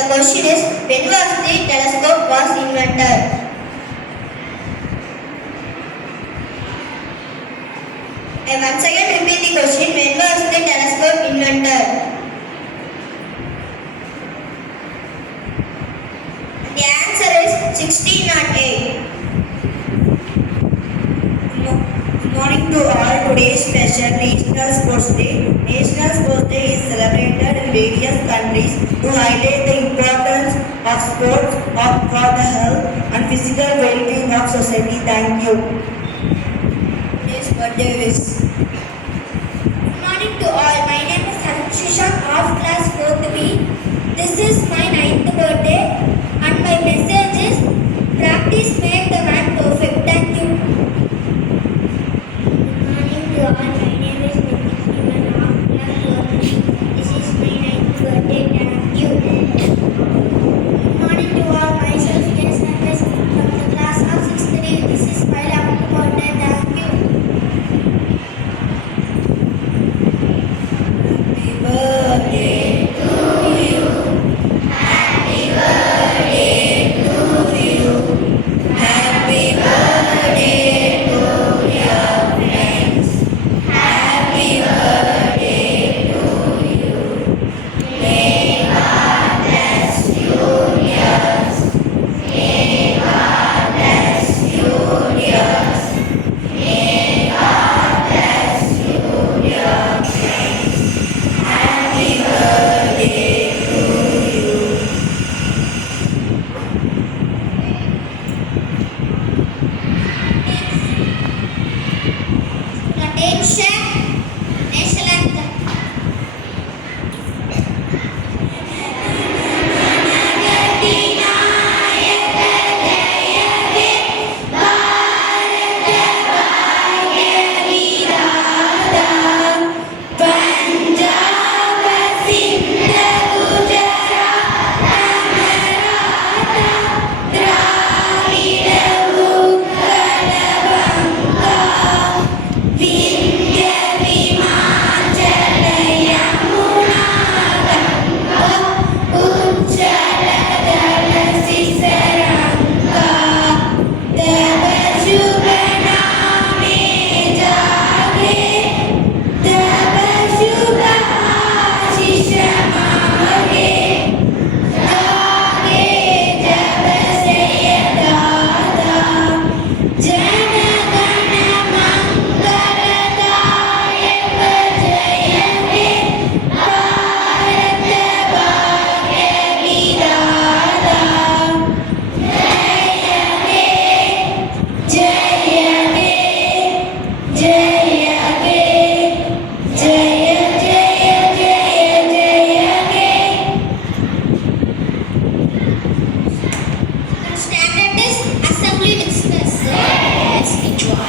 The question is, when was the telescope was invented? I once again repeat the question, when was the telescope invented? The answer is 1608. Good morning to all. Today's special National Sports Day. National Sports Day is celebrated in various countries to highlight the importance of sports for the health and physical well-being of society. Thank you. Today's birthday wish. Good morning to all. My name is Hanshisha of class 4th B. This is my 9th birthday and my message is practice makes